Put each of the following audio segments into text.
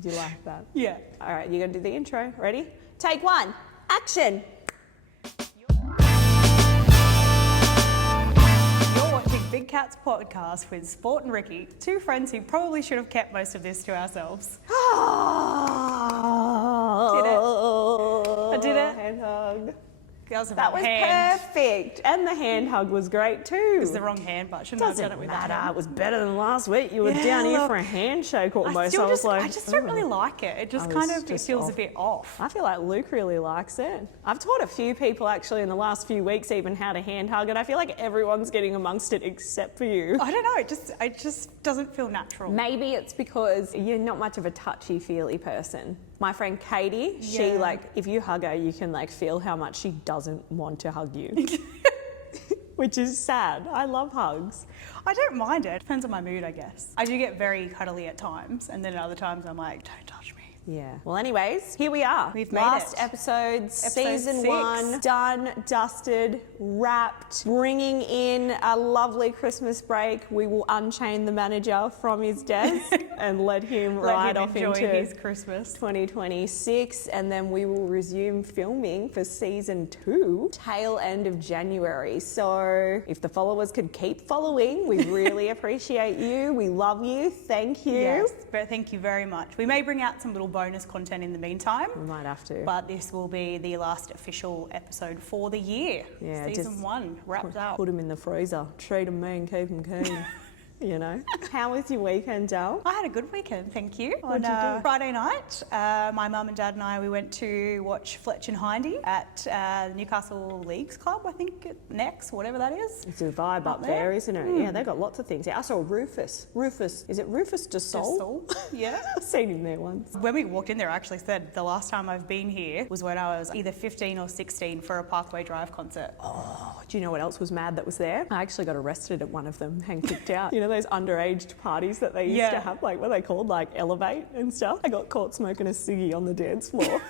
Do you like that? Yeah. All right, you're going to do the intro. Ready? Take one. Action. You're watching Big Cats Podcast with Sport and Rikki, two friends who probably should have kept most of this to ourselves. Did it? I did it. Hand hug. That was hand. perfect. And the hand hug was great too. It was the wrong hand, but shouldn't have done it with that hand. It was better than last week. You were down here for a handshake almost. I just don't really like it. It just it feels a bit off. I feel like Luke really likes it. I've taught a few people actually in the last few weeks even how to hand hug, and I feel like everyone's getting amongst it except for you. I don't know. It just doesn't feel natural. Maybe it's because you're not much of a touchy-feely person. My friend Katie, she if you hug her, you can feel how much she doesn't want to hug you. Which is sad. I love hugs. I don't mind it. Depends on my mood, I guess. I do get very cuddly at times, and then at other times I'm like, don't touch me. Yeah. Well, anyways, here we are. We've made Last it. episode, season 6. 1, done, dusted, wrapped, bringing in a lovely Christmas break. We will unchain the manager from his desk and let him ride off into his Christmas 2026, and then we will resume filming for season 2, tail end of January. So if the followers could keep following, we really appreciate you. We love you. Thank you. Yes, but thank you very much. We may bring out some little bonus content in the meantime. We might have to. But this will be the last official episode for the year. Yeah, season 1 wrapped up. Put them in the freezer. Treat them mean, keep them keen. You know. How was your weekend, Del? I had a good weekend, thank you. What'd you do? Friday night, my mum and dad and I, we went to watch Fletch and Hindy at the Newcastle Leagues Club, I think, Next, whatever that is. It's a vibe up there, isn't it? Yeah, they've got lots of things. Yeah, I saw Rufus. Is it Rufus de Sol? Yeah. I've seen him there once. When we walked in there, I actually said the last time I've been here was when I was either 15 or 16 for a Parkway Drive concert. Oh, do you know what else was mad that was there? I actually got arrested at one of them and kicked out. You know those underage parties that they used to have, what are they called, Elevate and stuff? I got caught smoking a ciggy on the dance floor.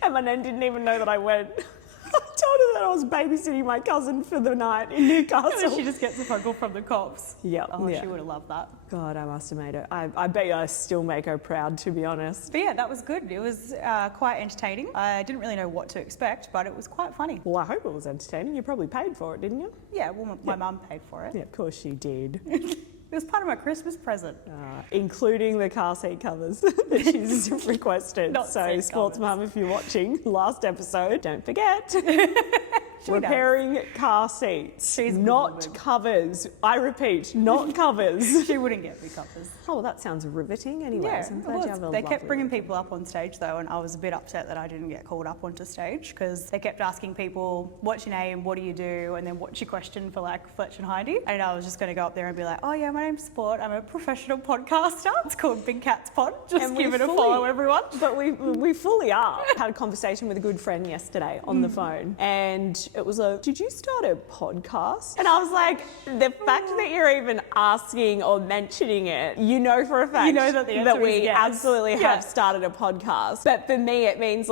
And my nan didn't even know that I went. I told her that I was babysitting my cousin for the night in Newcastle. And then she just gets a phone call from the cops. Yep. Oh, she would have loved that. God, I must have made her. I bet you I still make her proud, to be honest. But yeah, that was good. It was quite entertaining. I didn't really know what to expect, but it was quite funny. Well, I hope it was entertaining. You probably paid for it, didn't you? Yeah, well, my mum paid for it. Yeah, of course she did. It was part of my Christmas present. Including the car seat covers that she's requested. So, Sports Mum, if you're watching, last episode, don't forget. Repairing car seats, not covers. I repeat, not covers. She wouldn't get me covers. Oh, well, that sounds riveting anyways. Yeah, they kept bringing people up on stage though, and I was a bit upset that I didn't get called up onto stage because they kept asking people, what's your name, what do you do, and then what's your question for Fletch and Hindy. And I was just going to go up there and be like, oh yeah, my name's Sport, I'm a professional podcaster. It's called Big Cats Pod. Just give it a follow, everyone. But we fully are. Had a conversation with a good friend yesterday on the phone, and it was did you start a podcast? And I was like, the fact that you're even asking or mentioning it, you know for a fact you know that the answer we is yes. absolutely have started a podcast. But for me, it means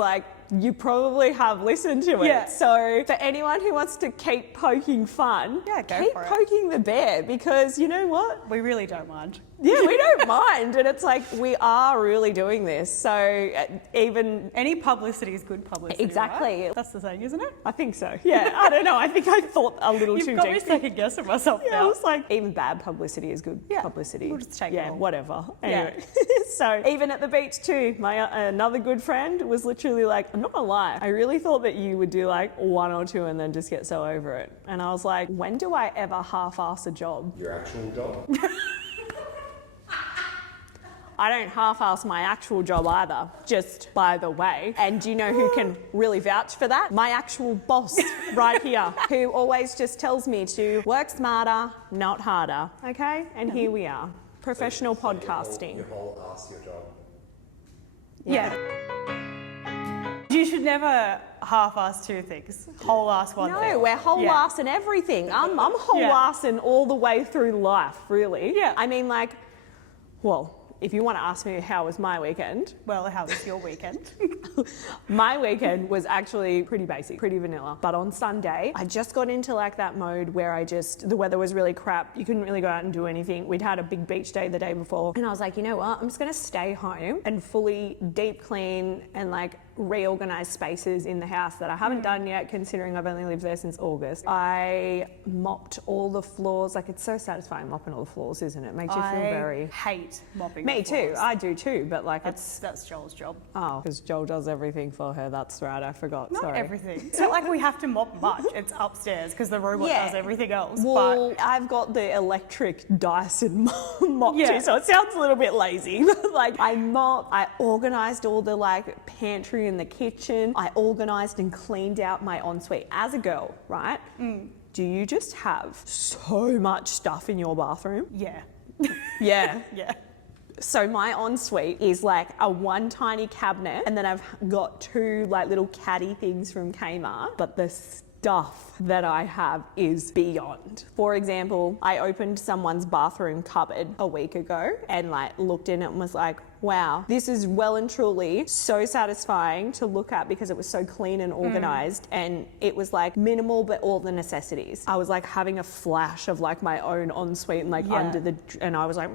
you probably have listened to it. Yeah. So for anyone who wants to keep poking fun, keep poking the bear, because you know what? We really don't mind. Yeah, we don't mind. And it's we are really doing this. So even... Any publicity is good publicity, Exactly. Right? That's the saying, isn't it? I think so. Yeah, I don't know. I think I thought a little too deep. You've got me second guessing myself now. I was even bad publicity is good publicity. We'll just take it all. Whatever. Anyway, so even at the beach too, another good friend was literally I'm not gonna lie, I really thought that you would do 1 or 2 and then just get so over it. And I was like, when do I ever half-ass a job? Your actual job? I don't half-ass my actual job either, just by the way. And do you know who can really vouch for that? My actual boss right here, who always just tells me to work smarter, not harder, okay? And here we are, professional podcasting. You whole ass your job. Yeah. You should never half-ass 2 things. Whole-ass one thing. No, we're whole-ass and everything. I'm whole-ass and all the way through life, really. Yeah. I mean, if you want to ask me how was my weekend, Well, how was your weekend? my weekend was actually pretty basic, pretty vanilla. But on Sunday, I just got into like that mode where the weather was really crap. You couldn't really go out and do anything. We'd had a big beach day the day before. And I was like, you know what? I'm just going to stay home and fully deep clean and like reorganize spaces in the house that I haven't done yet, considering I've only lived there since August. I mopped all the floors. Like, it's so satisfying mopping all the floors, isn't it? Makes you feel very... hate mopping. Me the too. floors. I do too, but like That's Joel's job. Oh, because Joel does everything for her. That's right. I forgot. Not Sorry. everything. It's not like we have to mop much. It's upstairs because the robot Yeah. does everything else. Well, I've got the electric Dyson mop Yeah. too, so it sounds a little bit lazy. But like, I organised all the like pantry and the kitchen. I organised and cleaned out my ensuite. As a girl, right? Do you just have so much stuff in your bathroom? Yeah. Yeah. Yeah. So my ensuite is like a one tiny cabinet, and then I've got two like little caddy things from Kmart, but the stuff that I have is beyond. For example, I opened someone's bathroom cupboard a week ago and like looked in it and was like, wow, this is well and truly so satisfying to look at because it was so clean and organised, and it was like minimal but all the necessities. I was like having a flash of like my own ensuite and like and I was like,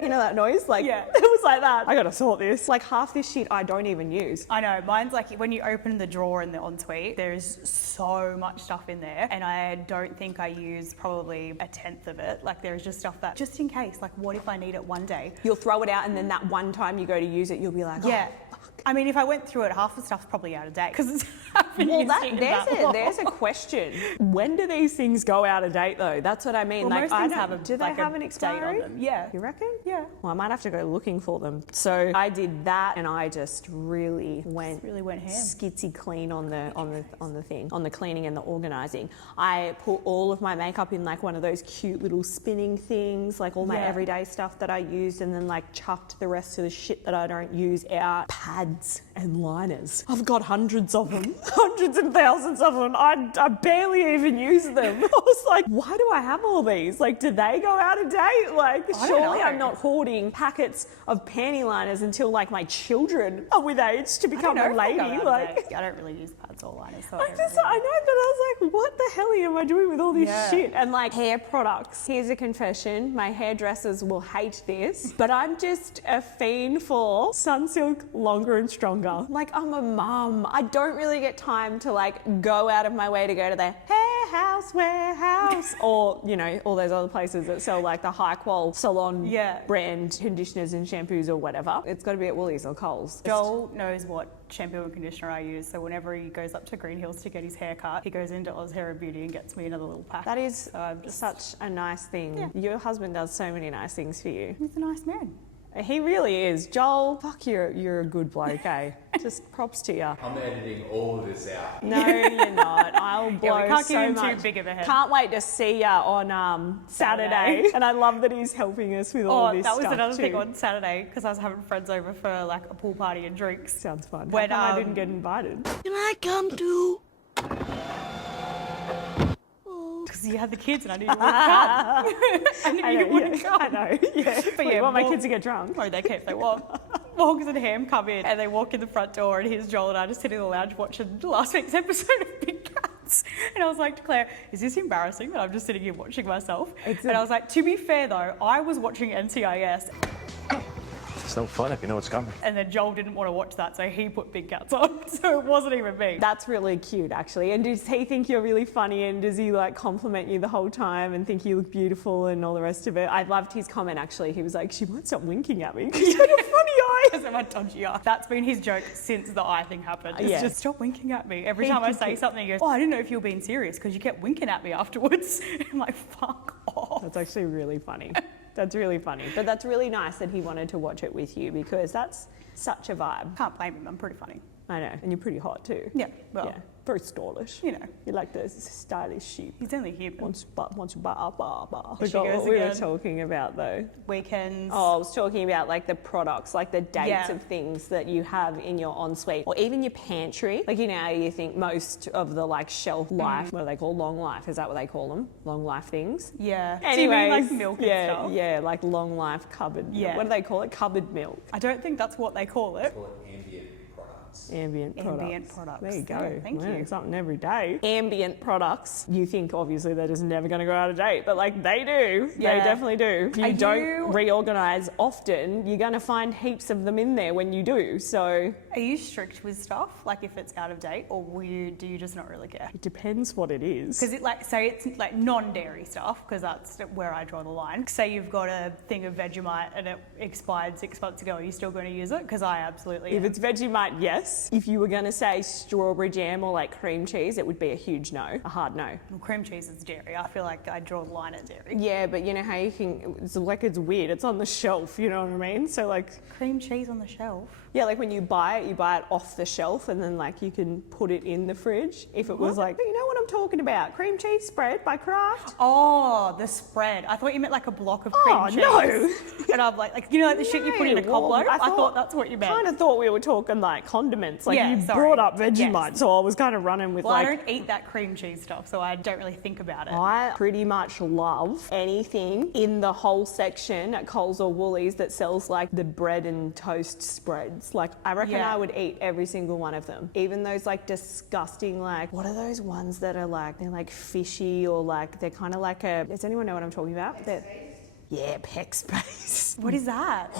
you know that noise? Like, Yeah. it was like that. I gotta sort this. Like, half this shit I don't even use. I know, mine's like when you open the drawer in the ensuite, there's so much stuff in there, and I don't think I use probably a tenth of it. Like, there's just stuff that, just in case, like, what if I need it one day? You'll throw it out, and then that one time you go to use it, you'll be like, Yeah. oh, fuck. I mean, if I went through it, half the stuff's probably out of date because I've been Well, using it that long. there's a question. When do these things go out of date, though? That's what I mean. Well, like, most things do they like have a an date expiry? on them. Yeah. You reckon? Yeah. Well, I might have to go looking for them. So I did that, and I just really went ham. skitsy clean on the cleaning and the organising. I put all of my makeup in like one of those cute little spinning things, like all my everyday stuff that I used, and then like chucked the rest of the shit that I don't use out. Pads and liners. I've got hundreds of them, hundreds and thousands of them. I barely even use them. I was like, why do I have all these? Like, do they go out of date? Like, don't surely know. I'm not hoarding packets of panty liners until like my children are with age to become a lady. Like, I don't really use pads or liners. So I know, but I was like, what the hell am I doing with all this shit? And like hair products. Here's a confession. My hairdressers will hate this, but I'm just a fiend for Sunsilk longer and stronger. Like, I'm a mum. I don't really get time to like go out of my way to go to the hair house, warehouse, or, you know, all those other places that sell like the high qual salon brand conditioners and shampoos or whatever. It's got to be at Woolies or Coles. Joel knows what shampoo and conditioner I use, so whenever he goes up to Green Hills to get his hair cut, he goes into Oz Hair and Beauty and gets me another little pack. That is such a nice thing. Your husband does so many nice things for you. He's a nice man. He really is. Joel, fuck, you're a good bloke, eh? Just props to you. I'm editing all of this out. No, you're not. I'll blow we can't so give him much. too big of a head. Can't wait to see ya on Saturday. And I love that he's helping us with all this that stuff was another too. thing on Saturday because I was having friends over for like a pool party and drinks. Sounds fun. When, How come I didn't get invited? Can I come too? Because you had the kids and I knew you wouldn't come. I knew you wouldn't come. I know, yeah. But yeah, you want my well- kids to get drunk? Oh, they can't. They walk. Morgs and Ham come in and they walk in the front door, and here's Joel and I just sitting in the lounge watching last week's episode of Big Cats. And I was like to Claire, is this embarrassing that I'm just sitting here watching myself? And I was like, to be fair though, I was watching NCIS. It's no fun if you know what's coming. And then Joel didn't want to watch that, so he put Big Cats on. So it wasn't even me. That's really cute, actually. And does he think you're really funny, and does he like compliment you the whole time and think you look beautiful and all the rest of it? I loved his comment, actually. He was like, she won't stop winking at me because you have a funny eye. Because of my dodgy eye. That's been his joke since the eye thing happened. It's just stop winking at me. Every time I say something, he goes, oh, I didn't know if you were being serious because you kept winking at me afterwards. I'm like, fuck off. That's actually really funny. That's really funny. But that's really nice that he wanted to watch it with you because that's such a vibe. Can't blame him. I'm pretty funny. I know, and you're pretty hot too. Yeah, well, Yeah, very stylish. you know, You're like the stylish sheep. he's only human. Once you bar. There she Forgot goes what we were again. talking about though. Weekends. Oh, I was talking about like the products, like the dates Yeah. of things that you have in your ensuite or even your pantry. Like, you know, how you think most of the like shelf life, what do they call long life? Is that what they call them? Long life things? Yeah. Anyways, Do you mean like milk and yeah, stuff? yeah, like long life cupboard. Yeah. What do they call it? Cupboard milk. I don't think that's what they call it. Call it ambient products. Ambient Ambient products. products. There you go. Yeah, thank Learning you. something every day. Ambient products. You think obviously they're just never going to go out of date, but like they do. They Yeah. definitely do. If you Are don't you- reorganise often, you're going to find heaps of them in there when you do. So Are you strict with stuff, like if it's out of date, or do you just not really care? it depends what it is. Because it like, say it's like non-dairy stuff, because that's where I draw the line. Say you've got a thing of Vegemite and it expired 6 months ago, are you still going to use it? Because I absolutely If am. it's Vegemite, yes. If you were going to say strawberry jam or like cream cheese, it would be a huge no, a hard no. Well, cream cheese is dairy. I feel like I draw the line at dairy. Yeah, but you know how you can, it's like it's weird. It's on the shelf, you know what I mean? So like, Cream cheese on the shelf. yeah, like when you buy it off the shelf and then like you can put it in the fridge. If it was like, you know what I'm talking about, cream cheese spread by Kraft. Oh, the spread. I thought you meant like a block of cream Oh, cheese. no. And I'm like you know, like the shit you put in a No, cob well, loaf? I thought that's what you meant. Kind of thought we were talking like condiments. Like Yeah, you sorry. brought up Vegemite, Yes. so I was kind of running with Well, like. I don't eat that cream cheese stuff, so I don't really think about it. I pretty much love anything in the whole section at Coles or Woolies that sells like the bread and toast spreads. Like I reckon Yeah. I would eat every single one of them. Even those like disgusting like, what are those ones that are like, they're like fishy or like, they're kind of like a, does anyone know what I'm talking about? Yeah, Pex Space. What is that?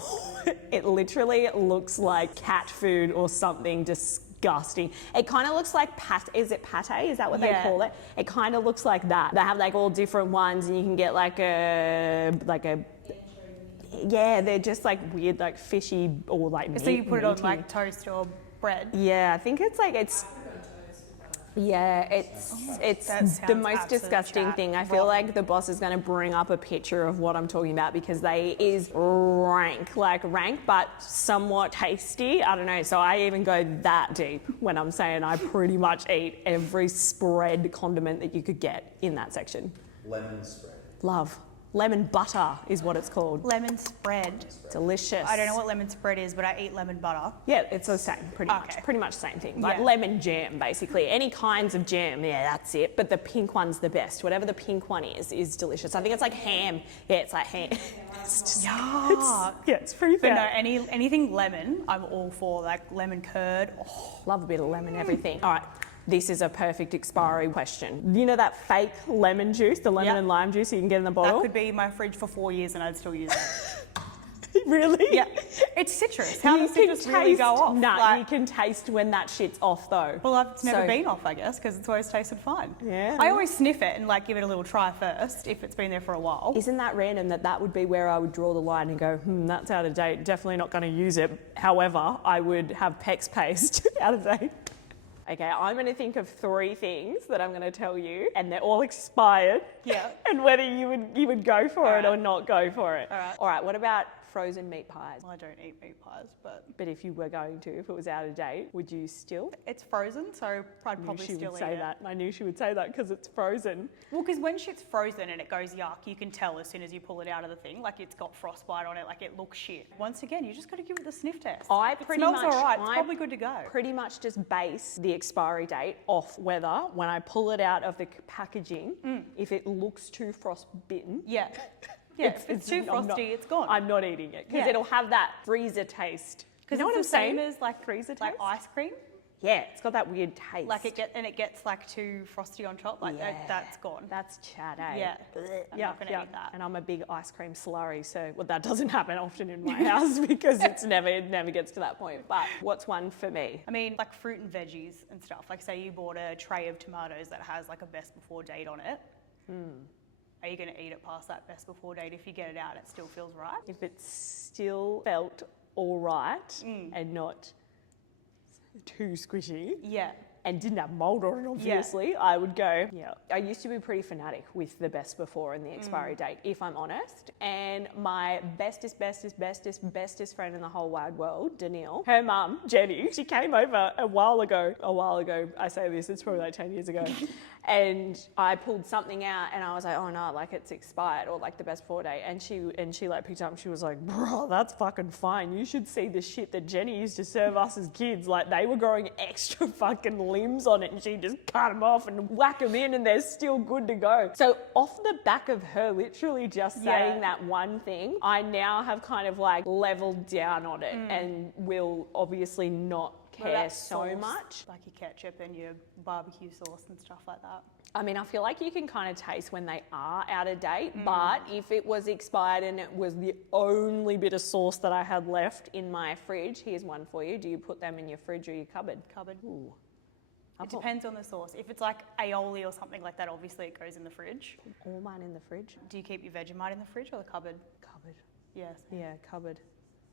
It literally looks like cat food or something disgusting. It kind of looks like is it pate? Is that what Yeah. they call it? It kind of looks like that. They have like all different ones and you can get like a yeah, they're just like weird like fishy or like So you put it on meaty. like toast or bread? Yeah, I think it's like it's That the sounds most absolute disgusting chat. thing. I feel Rotten. like the boss is going to bring up a picture of what I'm talking about because they is rank, but somewhat tasty. I don't know. So I even go that deep when I'm saying I pretty much eat every spread condiment that you could get in that section. Lemon spread. Love. Lemon butter is what it's called. Lemon spread. Delicious. I don't know what lemon spread is, but I eat lemon butter. Yeah, it's the same, pretty much. Okay. Pretty much the same thing. Like Yeah. lemon jam, basically. Any kinds of jam, yeah, that's it. But the pink one's the best. Whatever the pink one is delicious. I think it's like ham. Yeah, it's like ham. It's just, Yuck. it's pretty But no, fair. anything lemon, I'm all for. Like lemon curd. Oh, Love a bit of lemon, everything. All right. This is a perfect expiry question. You know that fake lemon juice, the lemon Yeah. and lime juice you can get in the that bottle? could be in my fridge for 4 years and I'd still use it. Really? Yeah. It's citrus. How You does can citrus really go off? No, Like- you can taste when that shit's off though. Well, it's never So- been off, I guess, because it's always tasted fine. Yeah. I always sniff it and like give it a little try first if it's been there for a while. Isn't that random that would be where I would draw the line and go, that's out of date, definitely not going to use it. However, I would have Pex paste out of date. Okay, I'm going to think of 3 things that I'm going to tell you, and they're all expired. Yeah. And whether you would go for it All or right. not go for it. All right. All right. What about frozen meat pies? I don't eat meat pies, but But if you were going to, if it was out of date, would you still? it's frozen, so I'd I knew probably she still would eat say it. that. I knew she would say that because it's frozen. Well, because when shit's frozen and it goes yuck, you can tell as soon as you pull it out of the thing, like it's got frostbite on it, like it looks shit. Once again, you just got to give it the sniff test. I If it pretty smells much, all right, it's I probably good to go. Pretty much just base the expiry date off whether, when I pull it out of the packaging, if it looks too frostbitten. Yeah. Yeah, if it's too I'm frosty, not- it's gone. I'm not eating it because Yeah. it'll have that freezer taste. You know what I'm it's the same saying? as like freezer like taste? ice cream. Yeah, it's got that weird taste. Like it gets like too frosty on top, like that's gone. That's chat, eh? Yeah. Blech. I'm not gonna eat that. And I'm a big ice cream slurry, so well, that doesn't happen often in my house because it never gets to that point. But what's one for me? I mean, like fruit and veggies and stuff. Like, say you bought a tray of tomatoes that has like a best before date on it. Are you going to eat it past that best before date? If you get it out, it still feels right. If it still felt all right and not too squishy, Yeah. and didn't have mold on it, obviously, I would go, yeah. I used to be pretty fanatic with the best before and the expiry date, if I'm honest. And my bestest friend in the whole wide world, Danielle, her mum, Jenny, she came over a while ago, I say this, it's probably like 10 years ago, and I pulled something out and I was like, oh no, like it's expired, or like the best before date. And she like picked up and she was like, bro, that's fucking fine. You should see the shit that Jenny used to serve us as kids. Like they were growing extra fucking limbs on it and she just cut them off and whack them in and they're still good to go. So off the back of her literally just saying that one thing, I now have kind of like leveled down on it and will obviously not care so much. Like your ketchup and your barbecue sauce and stuff like that. I mean, I feel like you can kind of taste when they are out of date, but if it was expired and it was the only bit of sauce that I had left in my fridge, here's one for you. Do you put them in your fridge or your cupboard? Cupboard. Ooh. It depends on the sauce. If it's like aioli or something like that, obviously it goes in the fridge. All mine in the fridge. Do you keep your Vegemite in the fridge or the cupboard? Cupboard. Yes. Yeah, cupboard.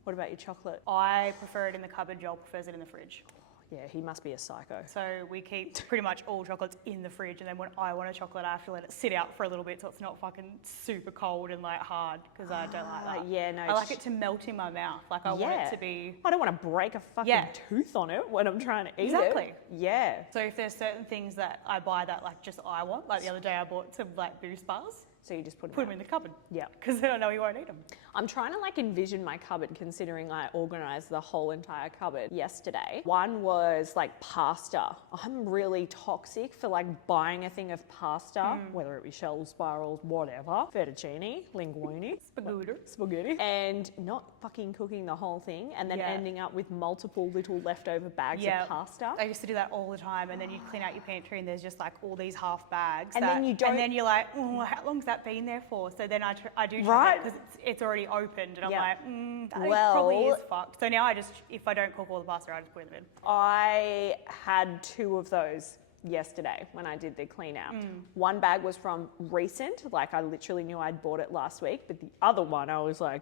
What about your chocolate? I prefer it in the cupboard. Joel prefers it in the fridge. Yeah, he must be a psycho. So we keep pretty much all chocolates in the fridge, and then when I want a chocolate, I have to let it sit out for a little bit so it's not fucking super cold and like hard, because I don't like that. Yeah, no. I like it to melt in my mouth. Like I want it to be. I don't want to break a fucking tooth on it when I'm trying to eat it. Exactly. Yeah. So if there's certain things that I buy that like just I want, like the other day I bought some like Boost bars. So you just put them in the cupboard. Yeah. Because then I know you won't eat them. I'm trying to like envision my cupboard considering I organised the whole entire cupboard yesterday. One was like pasta. I'm really toxic for like buying a thing of pasta, whether it be shells, spirals, whatever, fettuccine, linguine, spaghetti, and not fucking cooking the whole thing and then ending up with multiple little leftover bags of pasta. I used to do that all the time, and then you clean out your pantry and there's just like all these half bags. And then you don't. And then you're like, how long's that been there for? So then I do Right. because it's already opened, and I'm like, that Well, probably is fucked. So now I just, if I don't cook all the pasta, I just put it in the bin. I had 2 of those yesterday when I did the clean out. One bag was from recent, like I literally knew I'd bought it last week, but the other one I was like,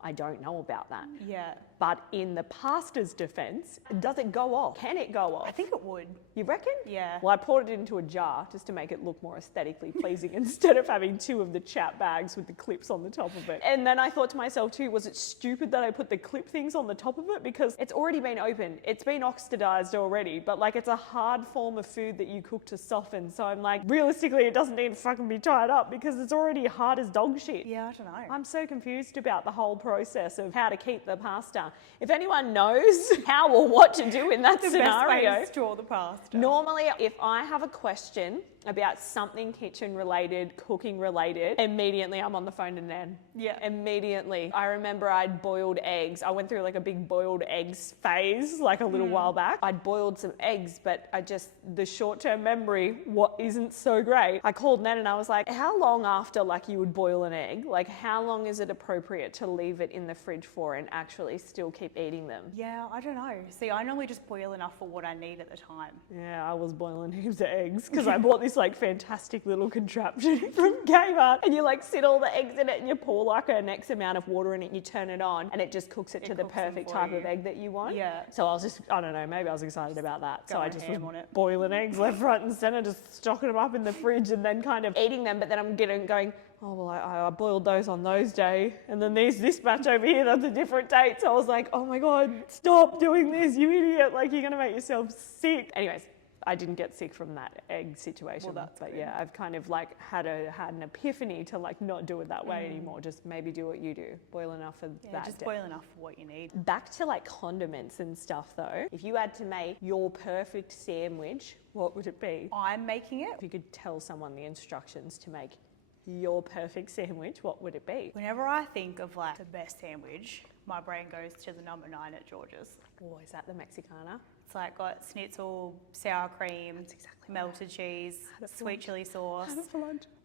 I don't know about that. Yeah. But in the pasta's defense, does it go off? Can it go off? I think it would. You reckon? Yeah. Well, I poured it into a jar just to make it look more aesthetically pleasing instead of having 2 of the chat bags with the clips on the top of it. And then I thought to myself too, was it stupid that I put the clip things on the top of it? Because it's already been opened. It's been oxidized already, but like it's a hard form of food that you cook to soften. So I'm like, realistically, it doesn't need to fucking be tied up because it's already hard as dog shit. Yeah, I don't know. I'm so confused about the whole process of how to keep the pasta. If anyone knows how or what to do in that scenario, best way to store the pasta. Normally, if I have a question about something kitchen related, cooking related, immediately I'm on the phone to Nan. Yeah. Immediately. I remember I'd boiled eggs. I went through like a big boiled eggs phase like a little while back. I'd boiled some eggs, but the short-term memory, what isn't so great. I called Nan and I was like, how long after like you would boil an egg, like how long is it appropriate to leave it in the fridge for and actually still keep eating them? Yeah, I don't know. See, I normally just boil enough for what I need at the time. Yeah, I was boiling heaps of eggs because I bought this like fantastic little contraption from Kmart, and you like sit all the eggs in it and you pour like an X amount of water in it and you turn it on and it just cooks it to the perfect type of egg that you want. Yeah. So I was just, I don't know, maybe I was excited about that. So I just was on it. boiling eggs left, right and centre, just stocking them up in the fridge and then kind of eating them, but then I'm going, oh, well, I boiled those on those day, and then this batch over here, that's a different date. So I was like, oh my God, stop doing this, you idiot. Like, you're going to make yourself sick. Anyways, I didn't get sick from that egg situation. Well, that's but good. yeah, I've kind of like had an epiphany to like not do it that way anymore. Just maybe do what you do. Boil enough for that just day. boil enough for what you need. Back to like condiments and stuff though. If you had to make your perfect sandwich, what would it be? I'm making it. If you could tell someone the instructions to make your perfect sandwich, what would it be? Whenever I think of like the best sandwich, my brain goes to the number 9 at George's. Oh, is that the Mexicana? It's like got schnitzel, sour cream, melted cheese, sweet chili sauce,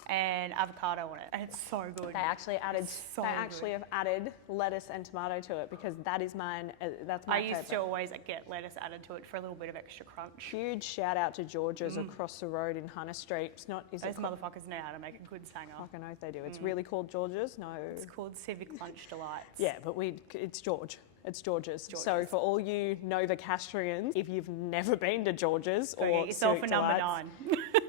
and avocado on it, and it's so good. They actually added. So they actually have added lettuce and tomato to it because that is mine. That's my favorite. I used to always get lettuce added to it for a little bit of extra crunch. Huge shout out to George's across the road in Hunter Street. It's not. Is Those it called, motherfuckers know how to make a good sanger. fucking oath they do. It's really called George's. No. It's called Civic Lunch Delights. Yeah, but it's George. It's George's. So for all you Novocastrians, if you've never been to George's Go or get yourself a Civic number Delights,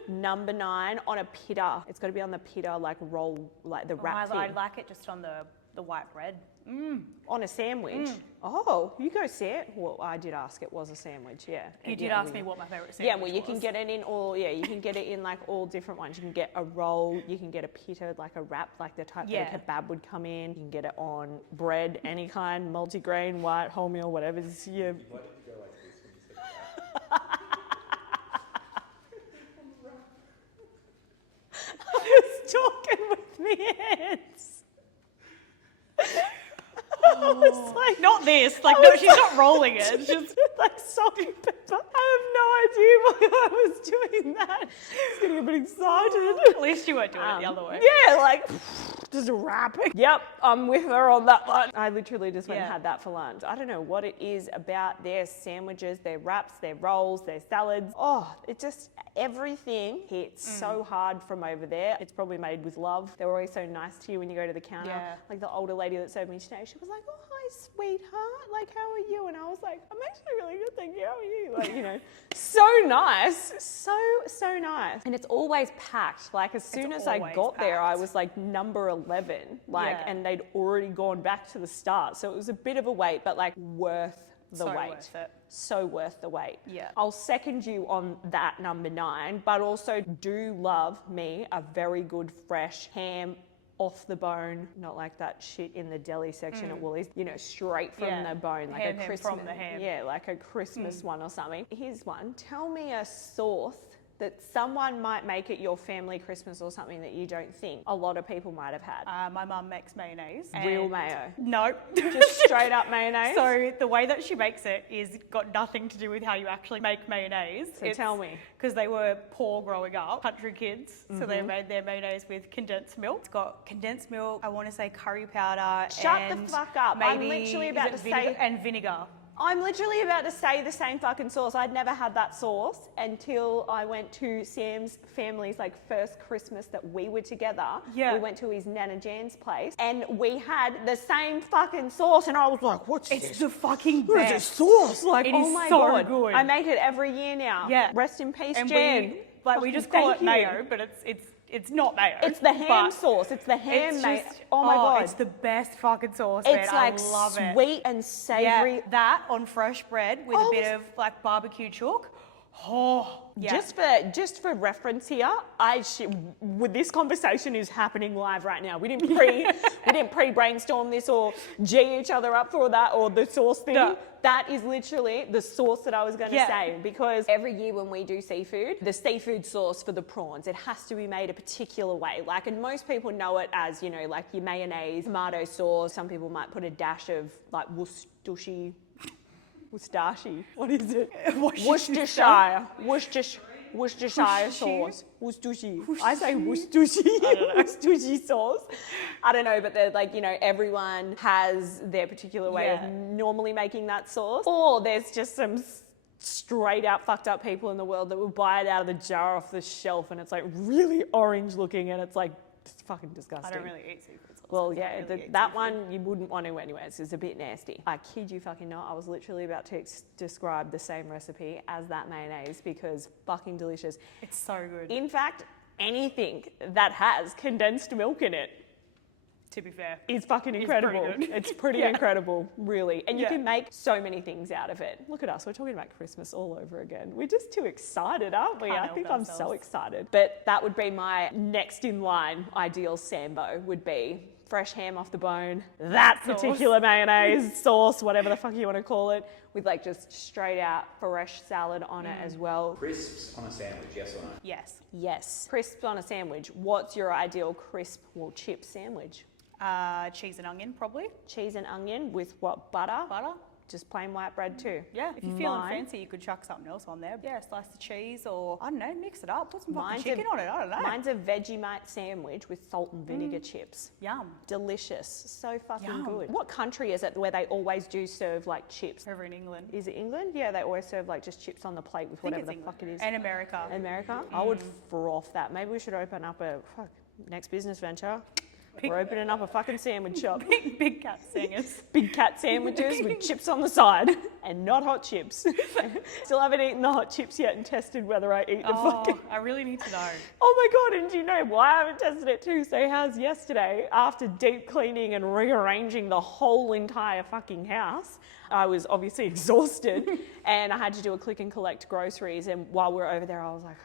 9. number 9 on a pita. It's got to be on the pita, like roll, like the wrap thing. I'd like it just on the white bread. On a sandwich. Oh, you go well, I did ask. It was a sandwich. Yeah. You did ask me what my favourite sandwich Yeah, well, you was. can get it in all. Yeah, you can get it in like all different ones. You can get a roll. You can get a pita, like a wrap, like the type that a kebab would come in. You can get it on bread, any kind, multigrain, white, wholemeal, whatever's your. Why did you go like this when you said that? I was talking with my hands. I was like, Not this. Like, no, she's not rolling it. It's just like salt and pepper. I have no idea why I was doing that. I was getting a bit excited. at least you weren't doing it the other way. Yeah, like just wrapping. Yep, I'm with her on that one. I literally just went and had that for lunch. I don't know what it is about their sandwiches, their wraps, their rolls, their salads. Oh, it just, everything hits so hard from over there. It's probably made with love. They're always so nice to you when you go to the counter. Yeah. Like the older lady that served me today, she was like, oh, hi, sweetheart. Like, how are you? And I was like, I'm actually really good, thank you. How are you? Like, you know, so nice. So nice. And it's always packed. Like, as soon as I always got there, I packed. was like number 11. Like, Yeah. and they'd already gone back to the start. So it was a bit of a wait, but like worth the So wait. worth it. So worth the wait. Yeah. I'll second you on that number 9, but also do love me a very good fresh ham off the bone, not like that shit in the deli section at Woolies, you know, straight from Yeah. the bone, like Ham a Christmas, from the ham. yeah, like a Christmas one or something. Here's one. Tell me a sauce that someone might make at your family Christmas or something that you don't think a lot of people might have had. My mum makes mayonnaise. Real and- mayo. No. Just straight up mayonnaise. So the way that she makes it is got nothing to do with how you actually make mayonnaise. So tell me. Because they were poor growing up, country kids, so Mm-hmm. they made their mayonnaise with condensed milk. It's got condensed milk, I want to say curry powder, Shut the and fuck up. I'm maybe- literally is about it to vinegar? say- And vinegar. I'm literally about to say the same fucking sauce. I'd never had that sauce until I went to Sam's family's like first Christmas that we were together. Yeah. We went to his Nana Jan's place and we had the same fucking sauce and I was like, what's It's this? the fucking What is this best. sauce? Like, It oh is my so God. good. I make it every year now. Yeah. Rest in peace, And Jan. we Fucking just call thank it you. mayo, but it's not mayo. It's the ham but sauce. It's the ham, it's mate. just- Oh my God. It's the best fucking sauce, It's man. like I love it. sweet and savoury. Yeah, that on fresh bread with Oh, a bit of like barbecue chook. Oh, yeah. Just for reference here, with this conversation is happening live right now. We didn't pre brainstorm this or G each other up for that or the sauce thing. No. That is literally the sauce that I was going to Yeah. say because every year when we do seafood, the seafood sauce for the prawns, it has to be made a particular way. Like, and most people know it as, you know, like your mayonnaise, tomato sauce. Some people might put a dash of like Worcestershire. What is it? Worcestershire sauce. Worcestershire. I say Worcestershire. Worcestershire sauce. I don't know, but they're like, you know, everyone has their particular way Yeah. of normally making that sauce. Or there's just some straight out fucked up people in the world that will buy it out of the jar off the shelf and it's like really orange looking and it's like it's fucking disgusting. I don't really eat seafood sauce. Well, I yeah, don't really eat that seafood. one you wouldn't want to anyway. It's a bit nasty. I kid you fucking not. I was literally about to describe the same recipe as that mayonnaise because fucking delicious. It's so good. In fact, anything that has condensed milk in it To be fair. is fucking It's incredible. pretty good. It's pretty Yeah. incredible, really. And you Yeah. can make so many things out of it. Look at us. We're talking about Christmas all over again. We're just too excited, aren't we? Can't I help think I'm so ourselves. excited. But that would be my next in line ideal Sambo would be fresh ham off the bone, that Sauce. particular mayonnaise, sauce, whatever the fuck you want to call it, with like just straight out fresh salad on it as well. Crisps on a sandwich, yes or no? Yes. Yes. Crisps on a sandwich. What's your ideal crisp or chip sandwich? Cheese and onion, probably. Cheese and onion with what, butter? Butter. Just plain white bread too. Yeah, if you're feeling Mine- fancy, you could chuck something else on there. Yeah, slice the cheese or, I don't know, mix it up. Put some fucking Mine's chicken on it. I don't know. Mine's a Vegemite sandwich with salt and vinegar chips. Yum. Delicious. So fucking Yum. good. What country is it where they always do serve like chips? Over in England. Is it England? Yeah, they always serve like just chips on the plate with I think whatever it's the England. fuck it is. And America. America? I would froth that. Maybe we should open up a next business venture. We're opening up a fucking sandwich shop. Big cat singers. Big cat sandwiches with chips on the side and not hot chips. Still haven't eaten the hot chips yet and tested whether I eat the fucking... I really need to know. Oh my God, and do you know why I haven't tested it too? So how's yesterday, after deep cleaning and rearranging the whole entire fucking house, I was obviously exhausted and I had to do a click and collect groceries, and while we were over there I was like,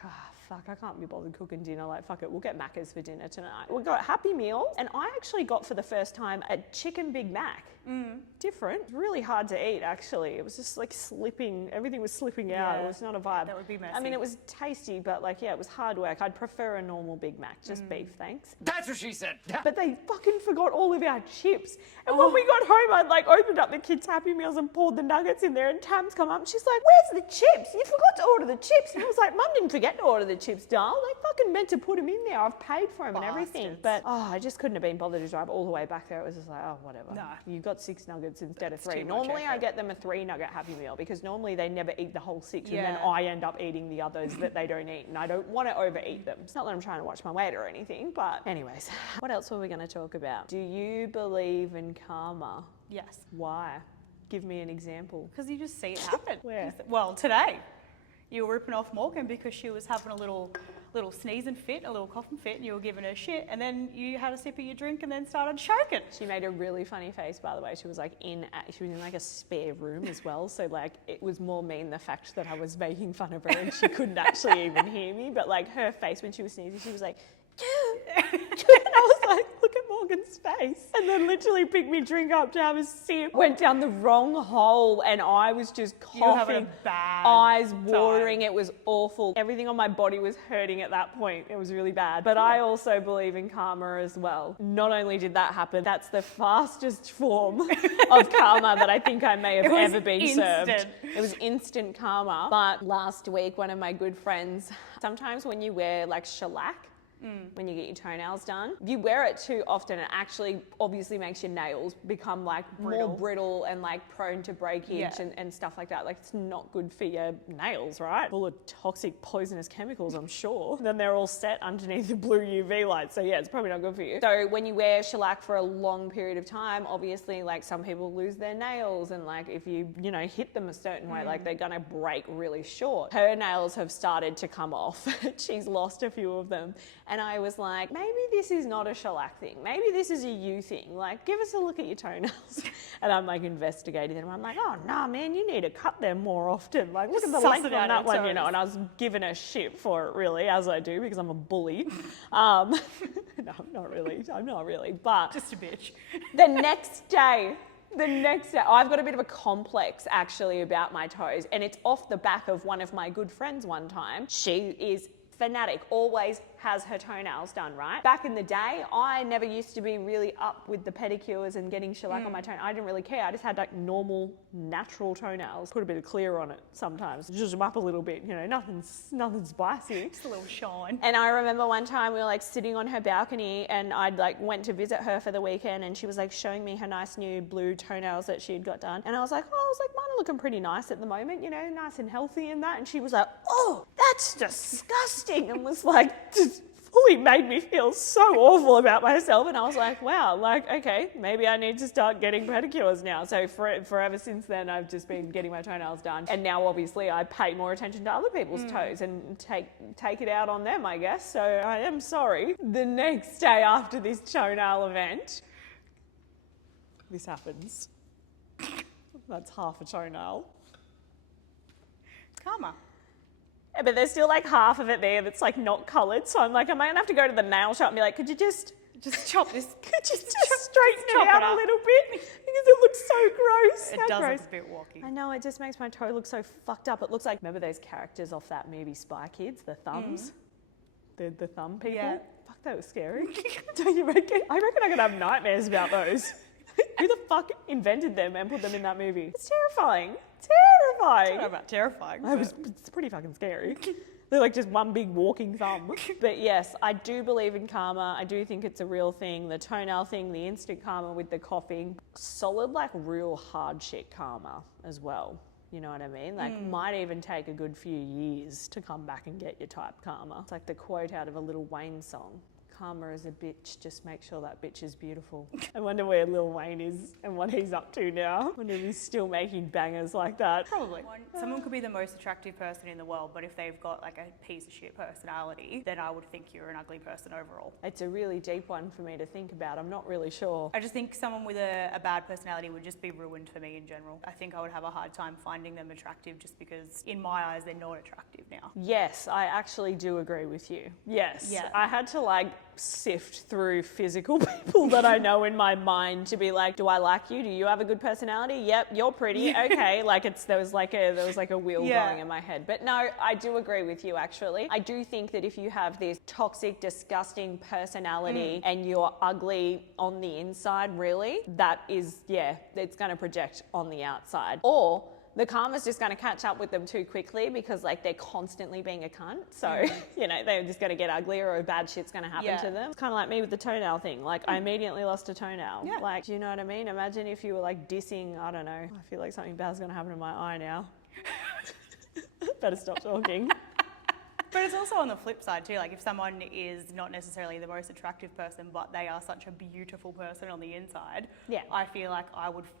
fuck, I can't be bothered cooking dinner. Like, fuck it, we'll get Macca's for dinner tonight. We got Happy Meals, and I actually got for the first time a chicken Big Mac. Different. Really hard to eat, actually. It was just like slipping, everything was slipping out. Yeah, It was not a vibe. that would be messy. I mean, it was tasty, but like, yeah, it was hard work. I'd prefer a normal Big Mac, just beef, thanks. That's what she said. But they fucking forgot all of our chips. And when we got home, I'd like opened up the kids' Happy Meals and poured the nuggets in there, and Tam's come up and she's like, where's the chips? You forgot to order the chips. And I was like, Mum didn't forget to order the chips, doll. They fucking meant to put them in there. I've paid for them and everything. Bastards. But I just couldn't have been bothered to drive all the way back there. It was just like, oh, whatever. No. You got 6 nuggets instead of 3. too much Normally I effort. get them a 3-nugget Happy Meal because normally they never eat the whole 6 and then Yeah. I end up eating the others that they don't eat, and I don't want to overeat them. It's not that I'm trying to watch my weight or anything, but anyways, what else were we going to talk about? Do you believe in karma? Yes. Why? Give me an example. Because you just see it happen. Where? Well, today. You were ripping off Morgan because she was having a little sneezing fit, a little coughing fit, and you were giving her shit, and then you had a sip of your drink and then started choking. She made a really funny face, by the way. She was like in like a spare room as well. So like it was more mean the fact that I was making fun of her and she couldn't actually even hear me. But like her face when she was sneezing, she was like, and I was like, look at Morgan's face. And then literally picked me drink up to have a sip. Went down the wrong hole and I was just coughing. You were having a bad eyes time. watering. It was awful. Everything on my body was hurting at that point. It was really bad. But I also believe in karma as well. Not only did that happen, that's the fastest form of karma that I think I may have It was ever been served. instant. It was instant karma. But last week, one of my good friends, sometimes when you wear like shellac, when you get your toenails done, if you wear it too often, it actually obviously makes your nails become like more brittle and like prone to breakage and stuff like that. Like it's not good for your nails, right? Full of toxic poisonous chemicals, I'm sure. And then they're all set underneath the blue UV light. So yeah, it's probably not good for you. So when you wear shellac for a long period of time, obviously like some people lose their nails, and like if you know, hit them a certain way, like they're gonna break really short. Her nails have started to come off. She's lost a few of them. And I was like, maybe this is not a shellac thing. Maybe this is a you thing. Like, give us a look at your toenails. And I'm like investigating them. I'm like, oh, nah, man, you need to cut them more often. Like, look at the length on that one, you know. And I was giving her shit for it, really, as I do, because I'm a bully. No, I'm not really. But Just a bitch. the next day, I've got a bit of a complex actually about my toes, and it's off the back of one of my good friends one time. She is fanatic, always has her toenails done, right? Back in the day, I never used to be really up with the pedicures and getting shellac on my toe. I didn't really care. I just had like normal, natural toenails. Put a bit of clear on it sometimes. Zhuzh them up a little bit, you know, nothing spicy. Just a little shine. And I remember one time we were like sitting on her balcony and I'd like went to visit her for the weekend and she was like showing me her nice new blue toenails that she had got done. And I was like, mine are looking pretty nice at the moment, you know, nice and healthy and that. And she was like, oh, that's disgusting. And was like, just fully made me feel so awful about myself. And I was like, wow, like, okay, maybe I need to start getting pedicures now. So forever since then, I've just been getting my toenails done. And now obviously I pay more attention to other people's toes and take it out on them, I guess. So I am sorry. The next day after this toenail event, this happens. That's half a toenail. Karma. Yeah, but there's still like half of it there that's like not coloured. So I'm like, am I gonna have to go to the nail shop and be like, could you just chop this? straighten it chop out it a up. little bit? Because it looks so gross. It How does gross. look a bit walky. I know, it just makes my toe look so fucked up. It looks like, remember those characters off that movie Spy Kids, the thumbs? The thumb people? Yeah. Fuck, that was scary. Don't you reckon? I reckon I'm gonna have nightmares about those. Who the fuck invented them and put them in that movie? It's terrifying. I don't know about terrifying. It's pretty fucking scary. They're like just one big walking thumb. But yes, I do believe in karma. I do think it's a real thing. The toenail thing, the instant karma with the coughing. Solid, like real hard shit karma as well. You know what I mean? Like might even take a good few years to come back and get your type karma. It's like the quote out of a Lil Wayne song. karma is a bitch, just make sure that bitch is beautiful. I wonder where Lil Wayne is and what he's up to now. I wonder if he's still making bangers like that. Probably. Someone could be the most attractive person in the world, but if they've got like a piece of shit personality, then I would think you're an ugly person overall. It's a really deep one for me to think about. I'm not really sure. I just think someone with a bad personality would just be ruined for me in general. I think I would have a hard time finding them attractive just because in my eyes they're not attractive now. Yes, I actually do agree with you. Yes. Yeah. I had to like sift through physical people that I know in my mind to be like, do I like you? Do you have a good personality? Yep, you're pretty. Okay. Like there was like a wheel going in my head. But no, I do agree with you actually. I do think that if you have this toxic, disgusting personality and you're ugly on the inside, really, that is, it's going to project on the outside. Or the karma's just going to catch up with them too quickly because like they're constantly being a cunt. So, you know, they're just going to get uglier or bad shit's going to happen to them. It's kind of like me with the toenail thing. Like I immediately lost a toenail. Yeah. Like, do you know what I mean? Imagine if you were like dissing, I don't know. I feel like something bad's going to happen to my eye now. Better stop talking. But it's also on the flip side too, like if someone is not necessarily the most attractive person, but they are such a beautiful person on the inside, I feel like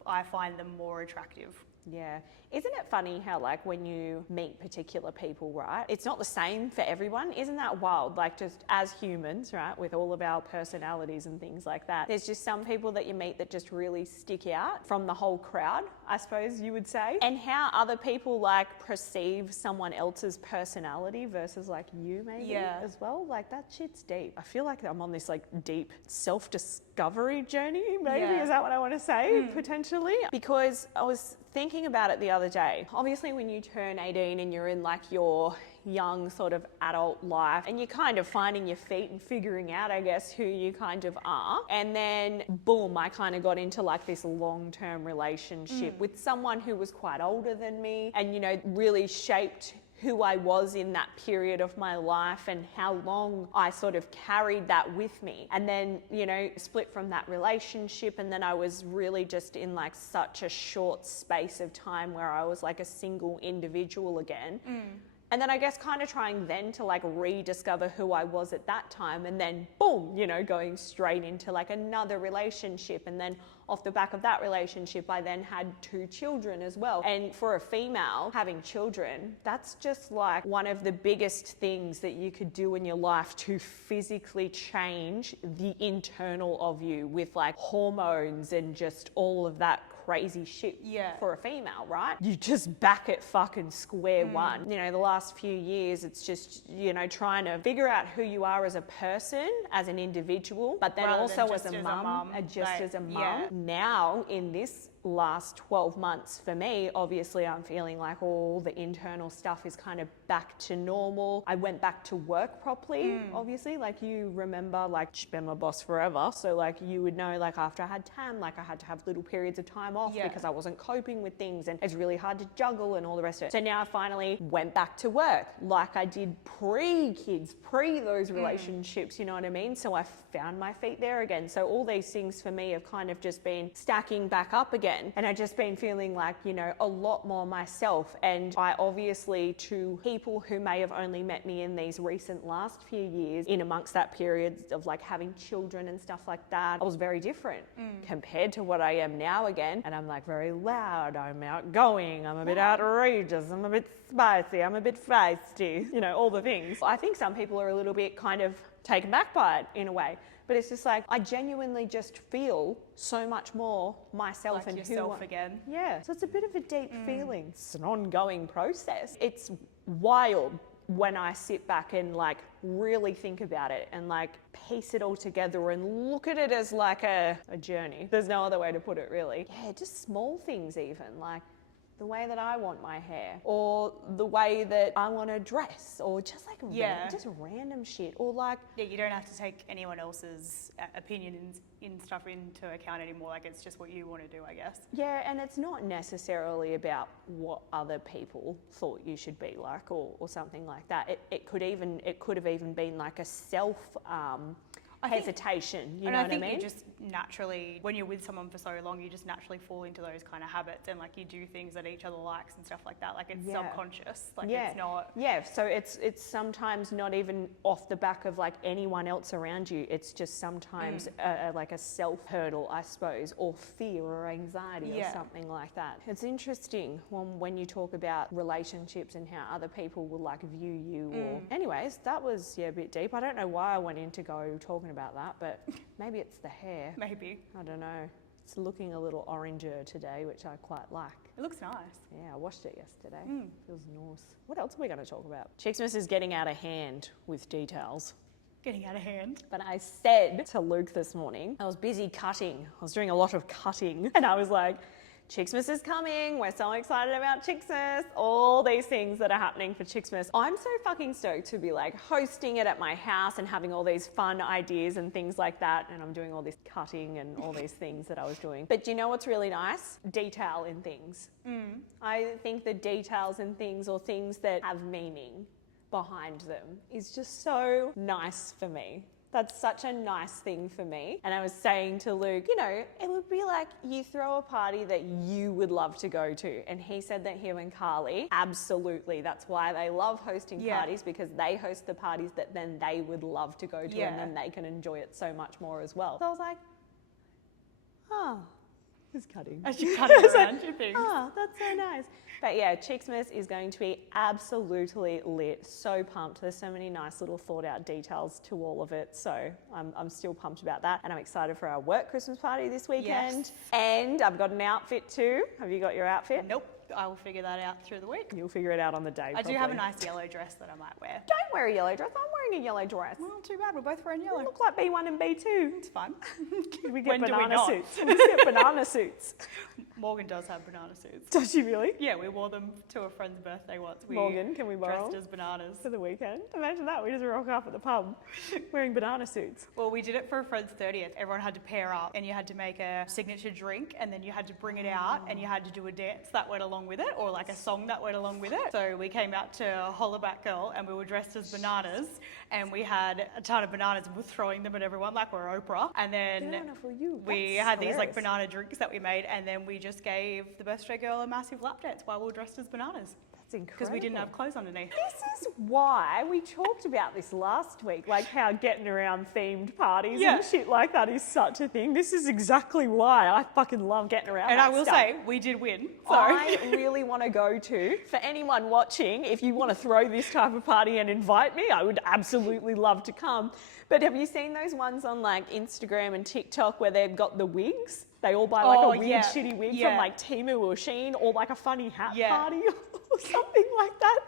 I find them more attractive. Yeah. Isn't it funny how like when you meet particular people, right, it's not the same for everyone? Isn't that wild? Like just as humans, right, with all of our personalities and things like that, there's just some people that you meet that just really stick out from the whole crowd, I suppose you would say. And how other people like perceive someone else's personality versus like you maybe as well. Like that shit's deep. I feel like I'm on this like deep self-discovery journey maybe. Is that what I want to say? Potentially. Because I was thinking about it the other day. Obviously when you turn 18 and you're in like your young sort of adult life and you're kind of finding your feet and figuring out, I guess, who you kind of are. And then boom, I kind of got into like this long-term relationship with someone who was quite older than me and, you know, really shaped who I was in that period of my life and how long I sort of carried that with me. And then, you know, split from that relationship and then I was really just in like such a short space of time where I was like a single individual again. And then I guess kind of trying then to like rediscover who I was at that time and then boom, you know, going straight into like another relationship. And then off the back of that relationship, I then had 2 children as well. And for a female, having children, that's just like one of the biggest things that you could do in your life to physically change the internal of you with like hormones and just all of that crazy shit for a female, right? You just back at fucking square one. You know, the last few years, it's just, you know, trying to figure out who you are as a person, as an individual, but then Rather also than as a mum, as a mum. Now, in this last 12 months for me, obviously I'm feeling like all the internal stuff is kind of back to normal. I went back to work properly, obviously, like you remember, like she's been my boss forever. So like you would know, like after I had Tam, like I had to have little periods of time off because I wasn't coping with things and it's really hard to juggle and all the rest of it. So now I finally went back to work like I did pre-kids, pre those relationships, you know what I mean? So I found my feet there again. So all these things for me have kind of just been stacking back up again. And I've just been feeling like, you know, a lot more myself. And I obviously, to people who may have only met me in these recent last few years, in amongst that period of like having children and stuff like that, I was very different compared to what I am now again. And I'm like very loud, I'm outgoing, I'm a bit outrageous, I'm a bit spicy, I'm a bit feisty, you know, all the things. I think some people are a little bit kind of taken back by it in a way. But it's just like, I genuinely just feel so much more myself Like and yourself who again. Yeah. So it's a bit of a deep feeling. It's an ongoing process. It's wild when I sit back and like really think about it and like piece it all together and look at it as like a journey. There's no other way to put it really. Yeah, just small things even, like the way that I want my hair or the way that I want to dress or just like just random shit or like... Yeah, you don't have to take anyone else's opinions in stuff into account anymore. Like it's just what you want to do, I guess. Yeah, and it's not necessarily about what other people thought you should be like or something like that. It could have even been like a self hesitation, you know what I mean? You just naturally, when you're with someone for so long, you just naturally fall into those kind of habits, and like you do things that each other likes and stuff like that. Like it's subconscious. Like it's not. Yeah. So it's sometimes not even off the back of like anyone else around you. It's just sometimes like a self hurdle, I suppose, or fear or anxiety or something like that. It's interesting when you talk about relationships and how other people will like view you. Or anyways, that was a bit deep. I don't know why I went into talking about that, but maybe it's the hair. Maybe. I don't know. It's looking a little oranger today, which I quite like. It looks nice. Yeah, I washed it yesterday. Feels nice. What else are we going to talk about? Chicksmas is getting out of hand with details. Getting out of hand. But I said to Luke this morning, I was busy cutting. I was doing a lot of cutting. And I was like, Chicksmas is coming. We're so excited about Chicksmas. All these things that are happening for Chicksmas. I'm so fucking stoked to be like hosting it at my house and having all these fun ideas and things like that. And I'm doing all this cutting and all these things that I was doing. But do you know what's really nice? Detail in things. I think the details in things or things that have meaning behind them is just so nice for me. That's such a nice thing for me. And I was saying to Luke, you know, it would be like you throw a party that you would love to go to. And he said that him and Carly, absolutely. That's why they love hosting parties, because they host the parties that then they would love to go to and then they can enjoy it so much more as well. So I was like, just cutting. As you cut it around your things. That's so nice. But yeah, Chicksmas is going to be absolutely lit. So pumped. There's so many nice little thought out details to all of it. So I'm still pumped about that. And I'm excited for our work Christmas party this weekend. Yes. And I've got an outfit too. Have you got your outfit? Nope. I will figure that out through the week. You'll figure it out on the day. I do have a nice yellow dress that I might wear. Don't wear a yellow dress. I'm wearing a yellow dress. Well, not too bad. We're both wearing We yellow. look like B1 and B2. It's fun. We get When do we banana not? suits. We get banana suits. Morgan does have banana suits. Does she really? Yeah, we wore them to a friend's birthday once. We Morgan, can we borrow? dressed as bananas. For the weekend. Imagine that. We just rock up at the pub wearing banana suits. Well, we did it for a friend's 30th. Everyone had to pair up and you had to make a signature drink and then you had to bring it out and you had to do a dance that went along with it, or like a song that went along with it. So we came out to Hollaback Girl and we were dressed as bananas and we had a ton of bananas and we're throwing them at everyone like we're Oprah. And then we had these like banana drinks that we made, and then we just gave the birthday girl a massive lap dance while we were dressed as bananas. That's incredible. Because we didn't have clothes underneath. This is why we talked about this last week, like how getting around themed parties and shit like that is such a thing. This is exactly why I fucking love getting around And that I will stuff. say, we did win. So. I really want to go to, for anyone watching, if you want to throw this type of party and invite me, I would absolutely love to come. But have you seen those ones on like Instagram and TikTok where they've got the wigs? They all buy like a weird shitty wig from like Temu or Shein, or like a funny hat party or something like that.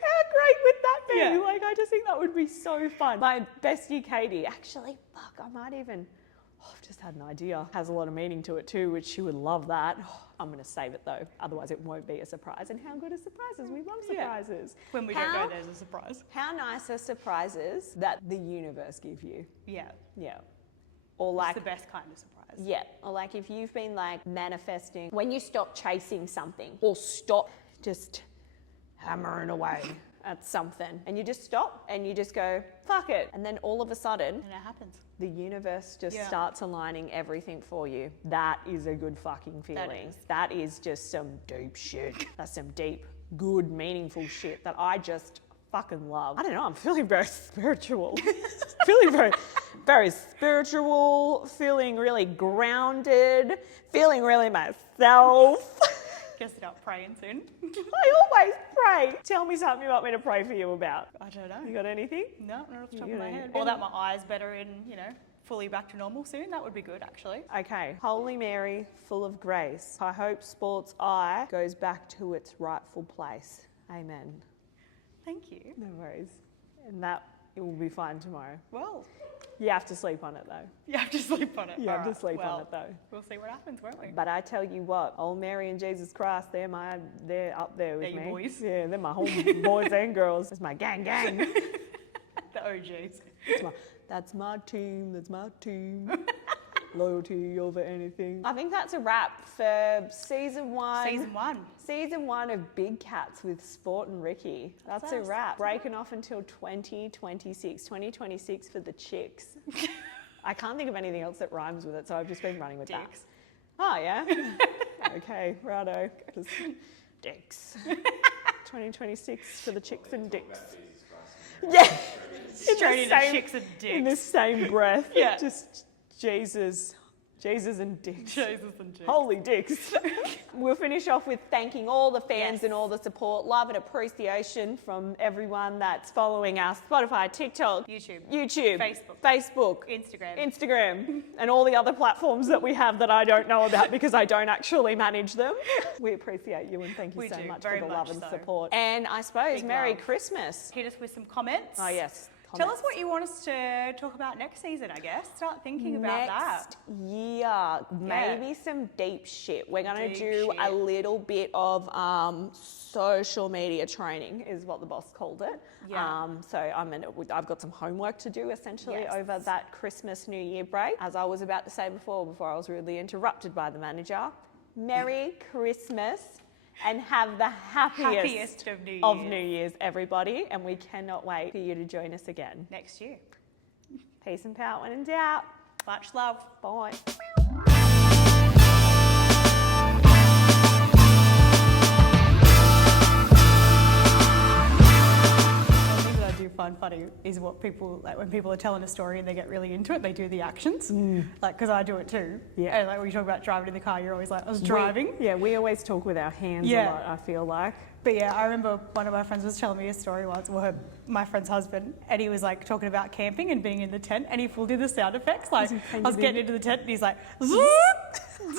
How great would that be? Yeah. Like, I just think that would be so fun. My bestie Katie, actually, I might even, I've just had an idea. Has a lot of meaning to it too, which she would love that. I'm going to save it though, otherwise it won't be a surprise. And how good are surprises? We love surprises. When we don't know there's a surprise. How nice are surprises that the universe give you? Yeah. Yeah. Or like It's the best kind of surprise. Yeah, or like if you've been like manifesting, when you stop chasing something or stop just hammering away at something and you just stop and you just go, fuck it. And then all of a sudden, And it happens. the universe just starts aligning everything for you. That is a good fucking feeling. That is just some deep shit. That's some deep, good, meaningful shit that I just fucking love. I don't know, I'm feeling very spiritual. Feeling very spiritual, feeling really grounded, feeling really myself. Guess start praying soon. I always pray. Tell me something you want me to pray for you about. I don't know. You got anything? No, not off the top You of my don't- head. Or that my eye's better in, fully back to normal soon. That would be good, actually. Okay. Holy Mary, full of grace, I hope sport's eye goes back to its rightful place. Amen. Thank you. No worries. And that it will be fine tomorrow. Well, You have to sleep on it though. you have to sleep on it. You have to Alright, sleep well, on it though. We'll see what happens, won't we? But I tell you what, old Mary and Jesus Christ, they're up there with They're your me. boys. Yeah, they're my home boys and girls. It's my gang. The OGs. That's my team. That's my team. Loyalty over anything. I think that's a wrap for season one. Season one of Big Cats with Sport and Rikki. That's a wrap. Breaking off until 2026. 2026 for the chicks. I can't think of anything else that rhymes with it, so I've just been running with Dicks. that. Oh, yeah? Okay, righto. Just dicks. 2026 for the chicks and dicks. Yeah. Straight into chicks and dicks. In the same breath. Yeah. Just Jesus and dicks. Jesus and dicks. Holy dicks. We'll finish off with thanking all the fans Yes. and all the support, love and appreciation from everyone that's following us. Spotify, TikTok, YouTube, Facebook, Instagram, and all the other platforms that we have that I don't know about because I don't actually manage them. We appreciate you and thank you We so do, much very for the much love and so. support. And I suppose Big Merry love. Christmas. Hit us with some comments. Oh, yes. Tell us what you want us to talk about next season, I guess. Start thinking about that. Next year, maybe some deep shit. We're going to Deep do a shit. little bit of social media training, is what the boss called it. Yeah. So I've got some homework to do essentially Yes. over that Christmas New Year break. As I was about to say before I was rudely interrupted by the manager, Merry Christmas. And have the happiest of New of Year's. New Year's, everybody. And we cannot wait for you to join us again. Next year. Peace and power when in doubt. Much love. Bye. One thing that I do find funny is what people, like when people are telling a story and they get really into it, they do the actions. Like, because I do it too. Yeah. And like when you talk about driving in the car, you're always like, I was driving. We always talk with our hands Yeah. a lot, I feel like. But yeah, I remember one of my friends was telling me a story once, my friend's husband, and he was like talking about camping and being in the tent, and he full did the sound effects. Like, I was getting into the tent and he's like, zoop, zoop.